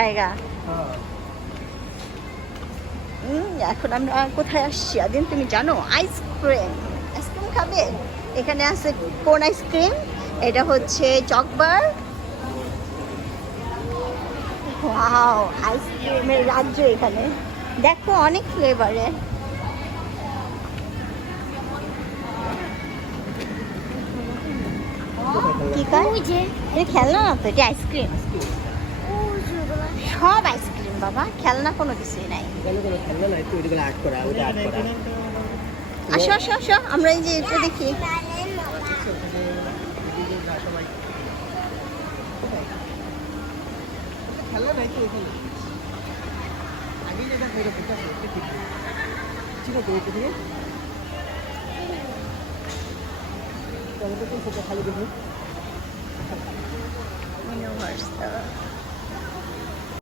জায়গা। এখন আমরা কোথায় আসছি আদিন তুমি জানো? আইসক্রিম। আইসক্রিম খাবে? এখানে আছে কোন আইসক্রিম? এটা হচ্ছে চকবার। ওয়াও, আইসক্রিমের রাজ্য এখানে। দেখো অনেক ফ্লেভারে। কি কাজ? এটা খেলনা না তো, এটা আইসক্রিম। সব আইসক্রিম বাবা, খেলনা কোনো কিছুই নাই। আসো আসো আসো, আমরা এই যে এটা দেখি। খেলনা নাই তো এখানে আগে যেটা করে ঠিক আছে ঠিক আছে এই থেকে তবে তো খালি দেখি ইউনিভার্সাল